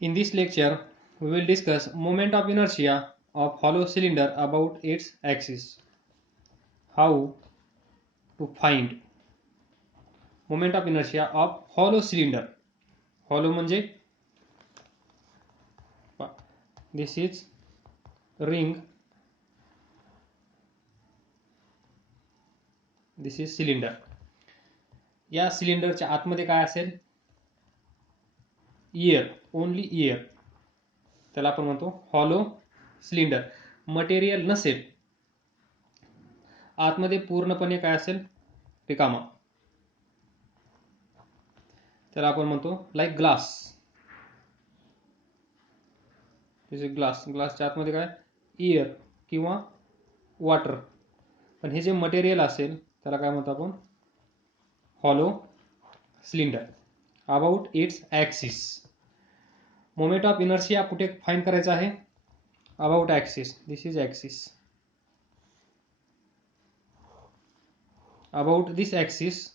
In this lecture, we will discuss moment of inertia of hollow cylinder about its axis. How to find moment of inertia of hollow cylinder. Hollow म्हणजे this is ring, this is cylinder. या सिलेंडरच्या आतमध्ये काय असेल? Air, only air. त्याला आपण म्हणतो hollow cylinder. Material नसेल, आतमध्ये पूर्णपणे काय असेल? रिकामा. त्याला आपण म्हणतो लाईक ग्लास. ग्लास, ग्लासच्या आतमध्ये काय? एअर किंवा वॉटर. पण हे जे मटेरियल असेल त्याला काय म्हणतो आपण? Hollow cylinder. About it's axis. Moment of inertia कुठे फाइंड करायचा आहे? About axis. This is axis. About this axis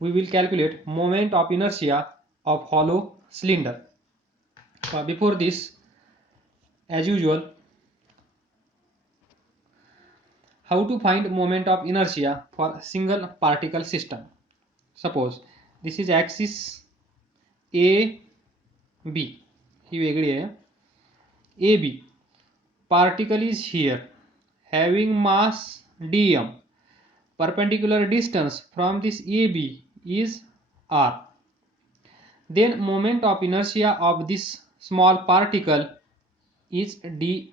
we will calculate moment of inertia of hollow cylinder. Before this, as usual, how to find moment of inertia for single particle system. Suppose this is axis A B. ही वेगळी आहे. AB. Particle is here having mass dm. Perpendicular distance from this AB is r. Then moment of inertia of this small particle is di.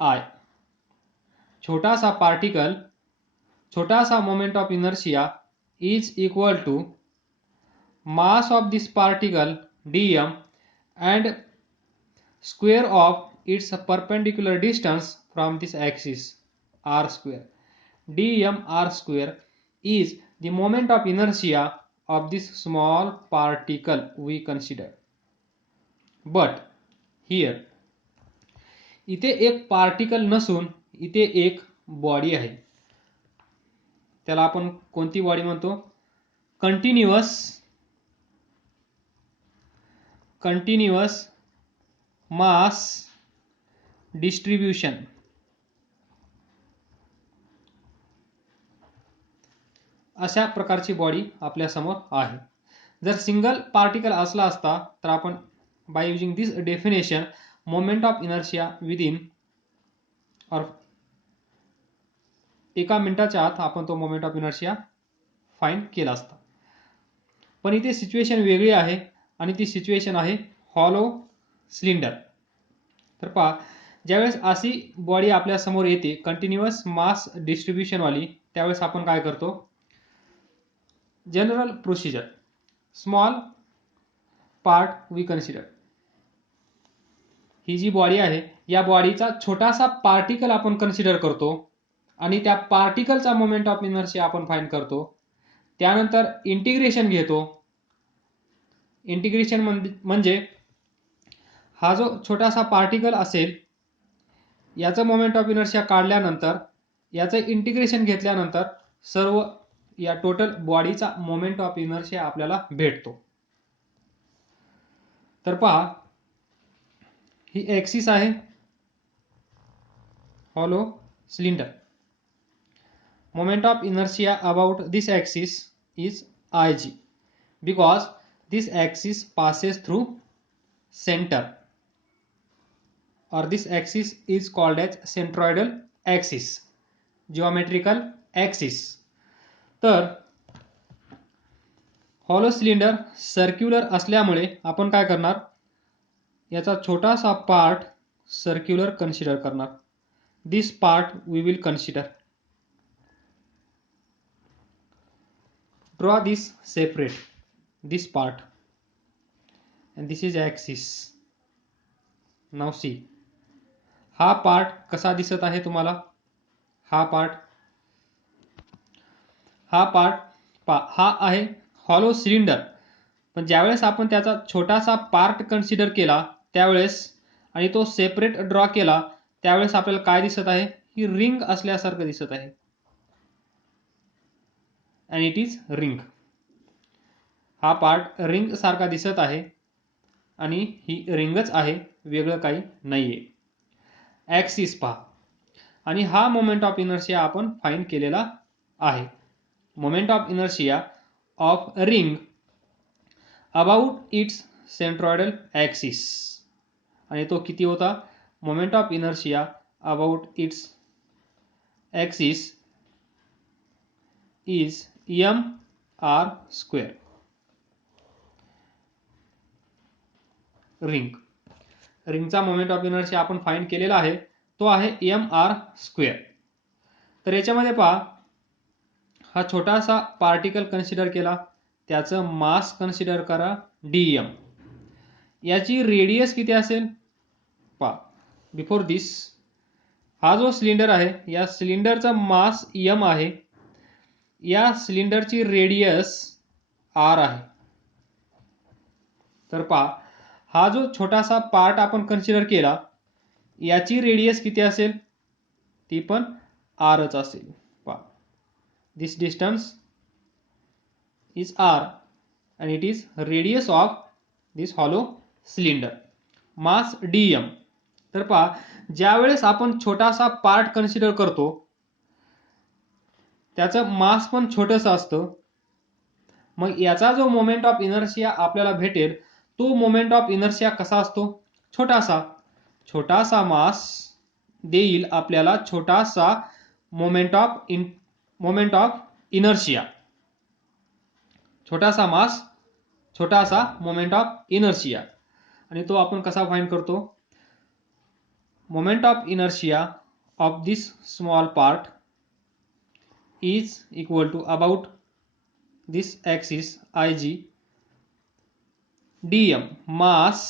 छोटा सा particle, छोटा सा moment of inertia is equal to mass of this particle dm and square of its perpendicular distance from this axis r square. dm r square is the moment of inertia of this small particle we consider. But here इथे एक particle नसून इथे एक body आहे. त्याला आपण कोणती body म्हणतो? Continuous mass distribution. अशा प्रकारची बॉडी आपल्या समोर आहे. जर सिंगल पार्टिकल असला असता तर आपण by using this definition moment of inertia within और एका मिनिटाच्या आत आपण तो मोमेंट ऑफ इनर्शिया फाइंड केला असता. पण इथे सिच्युएशन वेगळी आहे आणि ती सिच्युएशन आहे हॉलो सिलेंडर. तर पहा, ज्यावेळेस अशी बॉडी आपल्या समोर येते कंटिन्युअस मास डिस्ट्रीब्यूशन वाली, त्यावेळेस आपण काय करतो? General procedure, small part we consider. ही जी बॉडी आहे या बॉडीचा छोटासा पार्टिकल आपण कन्सिडर करतो आणि त्या पार्टिकलचा मोमेंट ऑफ इनर्शिया आपण फाइंड करतो. त्यानंतर इंटिग्रेशन घेतो. इंटिग्रेशन म्हणजे हा जो छोटासा पार्टिकल असेल याचं मोमेंट ऑफ इनर्शिया काढल्यानंतर याचं इंटिग्रेशन घेतल्यानंतर सर्व या टोटल बॉडीचा मोमेंट ऑफ इनर्शिया आपल्याला भेटतो. तर पहा, ही ॲक्सिस आहे hollow cylinder. Moment of inertia about this axis is Ig because this axis passes through center or this axis is called as centroidal axis, geometrical axis. तर hollow cylinder circular असल्यामुळे आपण काय करणार? याचा छोटासा पार्ट सर्क्युलर कन्सिडर करणार. This part we will consider. Draw this separate, this part, and this is axis. Now see, हा part कसा दिसत आहे तुम्हाला? हा पार्ट हा आहे हॉलो सिलेंडर. पण ज्यावेळेस आपण त्याचा छोटासा पार्ट कन्सिडर केला त्यावेळेस आणि तो सेपरेट ड्रॉ केला त्यावेळेस आपल्याला काय दिसत आहे? ही रिंग असल्यासारखं दिसत आहे. and it is ring. हा पार्ट रिंग सारखा दिसत आहे आणि ही रिंगच आहे, वेगळं काही नाहीये. ॲक्सिस पहा, आणि हा मोमेंट ऑफ इनर्शिया आपण फाइंड केलेला आहे. Moment of inertia of ring about it's centroidal axis, आणि तो किती होता? Moment of inertia about it's axis is mr². रिंगचा मोमेंट ऑफ इनर्शिया आपण फाइंड केलेला आहे, तो आहे mr². तर याच्यामध्ये पहा, हा छोटासा पार्टिकल कन्सिडर केला, त्याचं मास कन्सिडर करा dm. याची रेडियस किती असेल पहा. बिफोर दिस, हा जो सिलेंडर आहे, या सिलेंडरचा मास m आहे, या सिलेंडरची रेडियस r आहे. तर पहा, हा जो छोटासा पार्ट आपण कन्सिडर केला, याची रेडियस किती असेल? ती पण rच असेल. पहा, this distance is r and it is radius of this hollow cylinder. Mass dm. तर पहा, ज्यावेळेस आपण छोटासा पार्ट कन्सिडर करतो, त्याचं मास पण छोटंसं असतं. मग याचा जो मोमेंट ऑफ इनर्शिया आपल्याला भेटेल, तो मोमेंट ऑफ इनर्शिया कसा असतो? छोटासा. छोटासा मास देईल आपल्याला छोटासा मोमेंट ऑफ इनर्शिया. छोटासा मास, छोटासा मोमेंट ऑफ इनर्शिया. आणि तो आपण कसा फाइंड करतो? Moment of inertia of this small part is equal to about this axis ig dm mass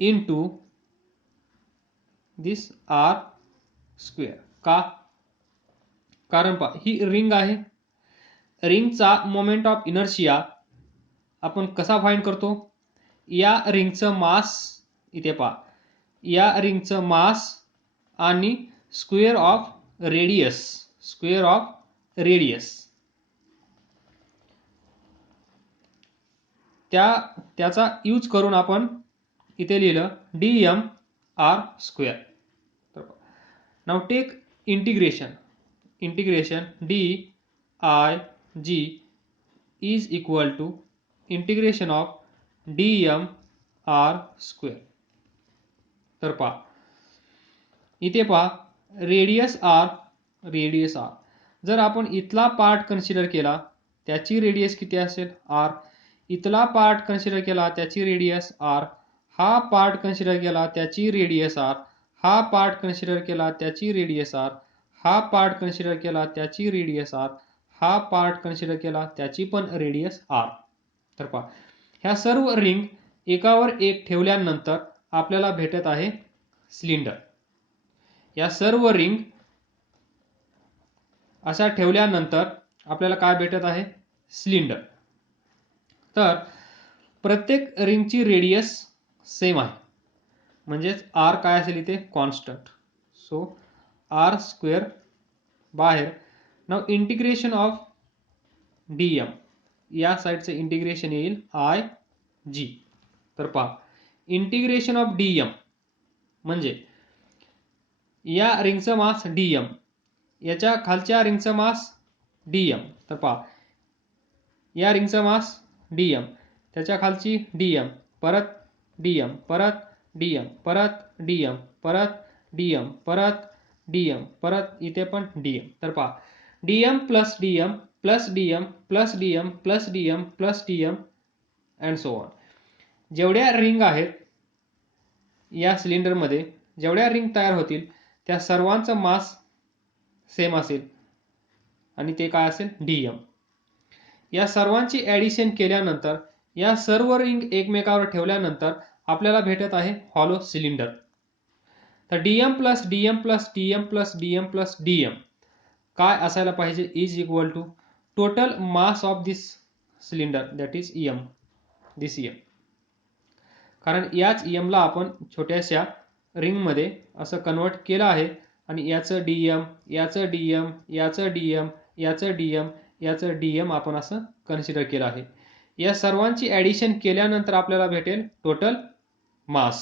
into this r². का? कारण पहा, ही रिंग आहे. रिंगचा मोमेंट ऑफ इनर्शिया आपण कसा फाइंड करतो? या रिंगचं मास, इथे पहा, या रिंगचं मास आणि स्क्वेअर ऑफ रेडियस, त्याचा यूज करून आपण इथे लिहिलं dm r². Now take integration d I g is equal to integration of dm r². तर पहा, इथे पहा, रेडियस r. जर आपण इथला पार्ट कन्सिडर केला, त्याची रेडियस किती असेल? r. इथला पार्ट कन्सिडर केला, त्याची रेडियस r. हा पार्ट कन्सिडर केला, त्याची रेडियस r. हा पार्ट कन्सिडर केला, त्याची रेडियस r. हा पार्ट कन्सिडर केला, त्याची रेडियस r. हा पार्ट कन्सिडर केला, त्याची पण रेडियस r. तर पहा, ह्या सर्व रिंग एकावर एक ठेवल्यानंतर आपल्याला भेटत आहे सिलेंडर. या सर्व रिंग अशा ठेवल्यानंतर आपल्याला काय भेटत आहे? सिलेंडर. तर प्रत्येक रिंगची रेडियस सेम आहे, म्हणजेच r काय असेल इथे? कॉन्स्टंट. सो r² बाहेर. नाउ इंटिग्रेशन ऑफ dm, या साईडचं इंटिग्रेशन येईल ig. तर पहा, इंटिग्रेशन ऑफ dm म्हणजे या रिंगचं मास dm, याच्या खालच्या रिंगचं मास dm. तर पहा, या रिंगचं मास dm, त्याच्या खालची dm, परत dm, परत dm, परत dm, परत dm, परत dm, परत इथे पण dm. तर पहा, dm plus dm plus dm plus dm plus dm plus dm and so on. जेवढ्या रिंग आहेत या सिलेंडरमध्ये, जेवढ्या रिंग तयार होतील, त्या सर्वांचं मास सेम असेल, आणि ते काय असेल? dm. या सर्वांची ॲडिशन केल्यानंतर, या सर्व रिंग एकमेकावर ठेवल्यानंतर आपल्याला भेटत आहे हॉलो सिलेंडर. तर dm plus dm plus dm plus dm plus dm काय असायला पाहिजे? Is equal to total mass of this cylinder, that is m. This m. कारण याच m ला आपण छोट्याशा रिंगमध्ये असं कन्वर्ट केलं आहे, आणि याचं dm, याचं dm, याचं dm, याचं dm, याचं dm आपण असं कन्सिडर केलं आहे. या सर्वांची ॲडिशन केल्यानंतर आपल्याला भेटेल total mass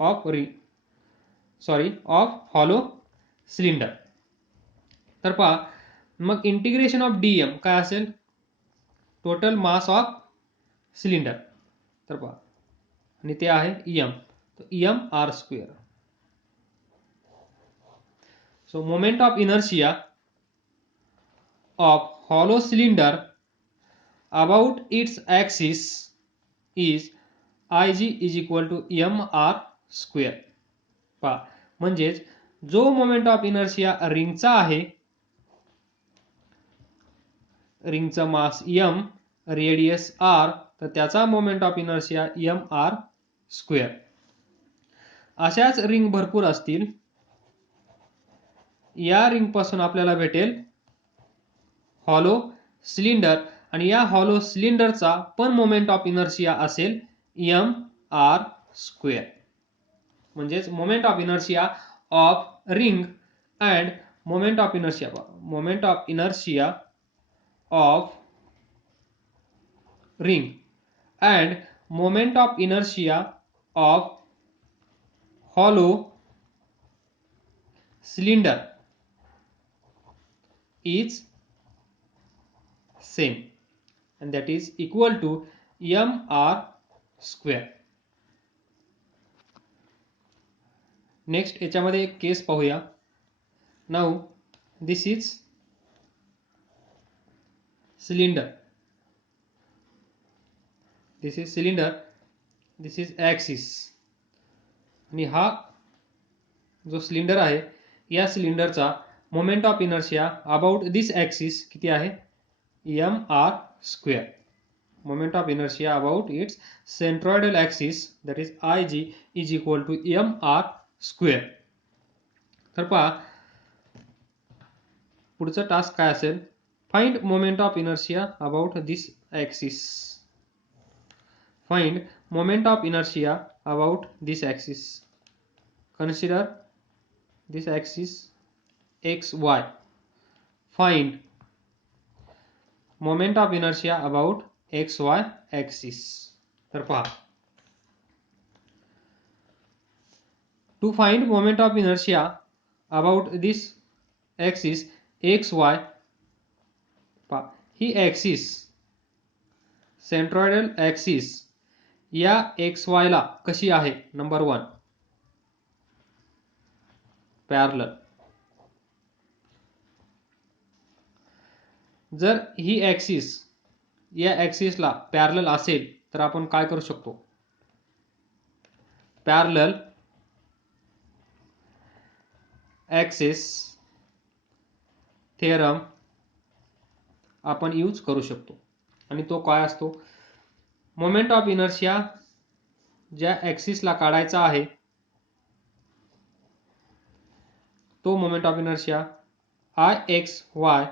of of hollow cylinder. तर पहा मग इंटिग्रेशन ऑफ dm काय असेल, टोटल मास ऑफ सिलेंडर. तर पहा आणि ते आहे m, तर mr². So moment of inertia of hollow cylinder about its axis is Ig is equal to mr². पहा म्हणजेच जो मोमेंट ऑफ इनर्शिया रिंगचा आहे, रिंगचा मास m, रेडियस r, तर त्याचा मोमेंट ऑफ इनर्शिया mr². अशाच रिंग भरपूर असतील. या रिंग पासून आपल्याला भेटेल हॉलो सिलेंडर आणि या हॉलो सिलेंडरचा पण मोमेंट ऑफ इनर्शिया असेल mr². म्हणजेच moment of inertia of ring and moment of inertia of ring and moment of inertia of hollow cylinder is same and that is equal to mr². Next याच्यामध्ये एक केस पाहूया. Now this is cylinder, this is axis आणि हा जो cylinder आहे या सिलेंडरचा moment of inertia about this axis किती आहे, mr². Moment of inertia about it's centroidal axis that is Ig is equal to mr². तर पहा पुढचा टास्क काय असेल, find moment of inertia about this axis. Find moment of inertia about this axis. Consider this axis xy. Find moment of inertia about xy axis. तर पहा to find moment of inertia about this axis xy, पहा ही axis centroidal axis या xy ला कशी आहे, number 1 parallel. जर ही axis या ॲक्सिसला parallel असेल तर आपण काय करू शकतो, पॅरलल ॲक्सिस थेरम आपण यूज करू शकतो. आणि तो काय असतो, मोमेंट ऑफ इनर्शिया ज्या ॲक्सिसला काढायचा आहे तो moment of inertia Ixy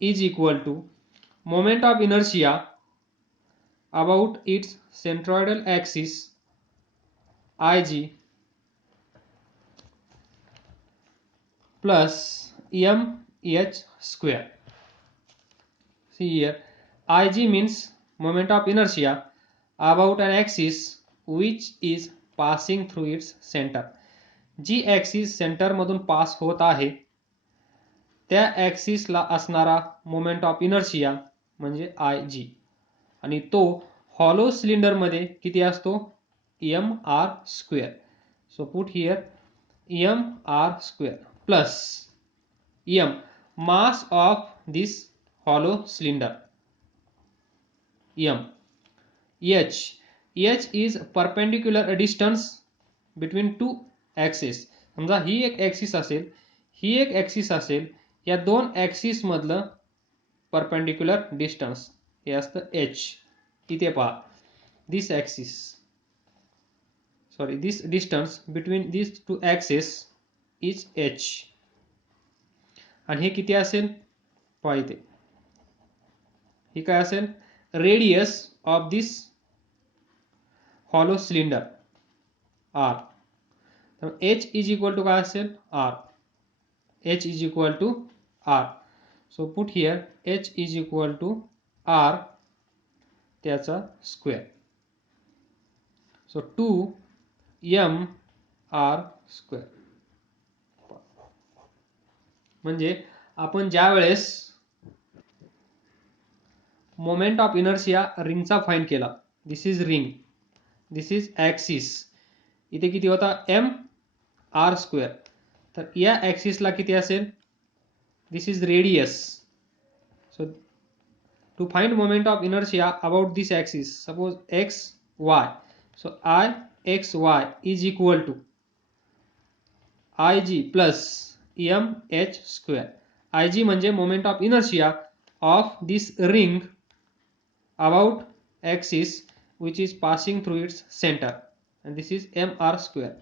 is equal to moment of inertia about its centroidal axis Ig plus mh². See here, Ig means moment of inertia about an axis which is passing through its center. G axis centre मधून pass होत आहे त्या ॲक्सिसला असणारा moment of inertia म्हणजे Ig आणि तो hollow cylinder मध्ये किती असतो, mr². So put here mr² plus m mass of this hollow cylinder, m h is perpendicular distance between two axis. समजा ही एक ॲक्सिस असेल, ही एक ॲक्सिस असेल, या दोन ॲक्सिस मधलं परपेंडिक्युलर डिस्टन्स हे असतं h. इथे पहा this axis this distance between this two axis is h. आणि हे किती असेल, पहा इथे ही काय असेल, radius of this hollow cylinder r. तर h इज इक्वल टू काय असेल, r. h is equal to r. So put here h is equal to r त्याचा स्क्वेअर. So 2mr square. म्हणजे आपण ज्या वेळेस मोमेंट ऑफ इनर्शिया रिंगचा find केला, this is ring, this is axis, इथे किती होता m r स्क्वेअर, तर या ॲक्सिसला किती असेल, this is radius. So to find moment of inertia about this axis, suppose x y, so I x y is equal to ig plus mh square. ig म्हणजे moment of inertia of this ring about axis which is passing through its center, and this is mr square,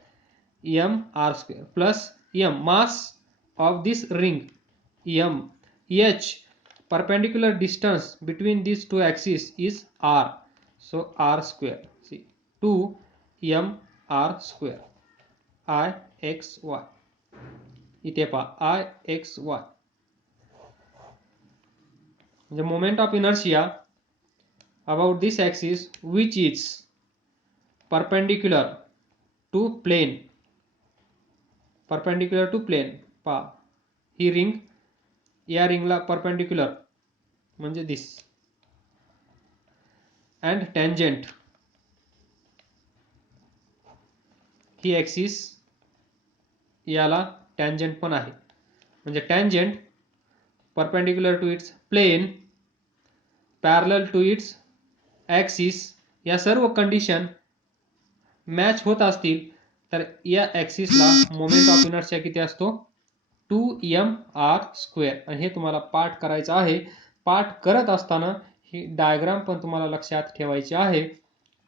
mr square plus m, mass of this ring, m, h, perpendicular distance between these two axes is r, so r square. See, 2mr square I x y, इथे पहा I x y म्हणजे moment of inertia about this axis which is perpendicular to plane, perpendicular to plane. पहा ही ring या रिंगला perpendicular म्हणजे this, and tangent, ही axis याला tangent पण आहे. म्हणजे tangent perpendicular to its plane, parallel to its axis, या सर्व कंडिशन मॅच होत असतील तर या ॲक्सिसला मोमेंट ऑफ इनर्शिया किती असतो, 2mr स्क्वेअर. आणि हे तुम्हाला पाठ करायचं आहे. पाठ करत असताना ही डायग्राम पण तुम्हाला लक्षात ठेवायची आहे.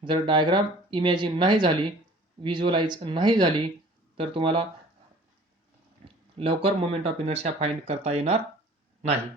जर डायग्राम इमॅजिन नाही झाली, व्हिज्युअलाइज नाही झाली, तर तुम्हाला लवकर मोमेंट ऑफ इनर्शिया फाइंड करता येणार नाही.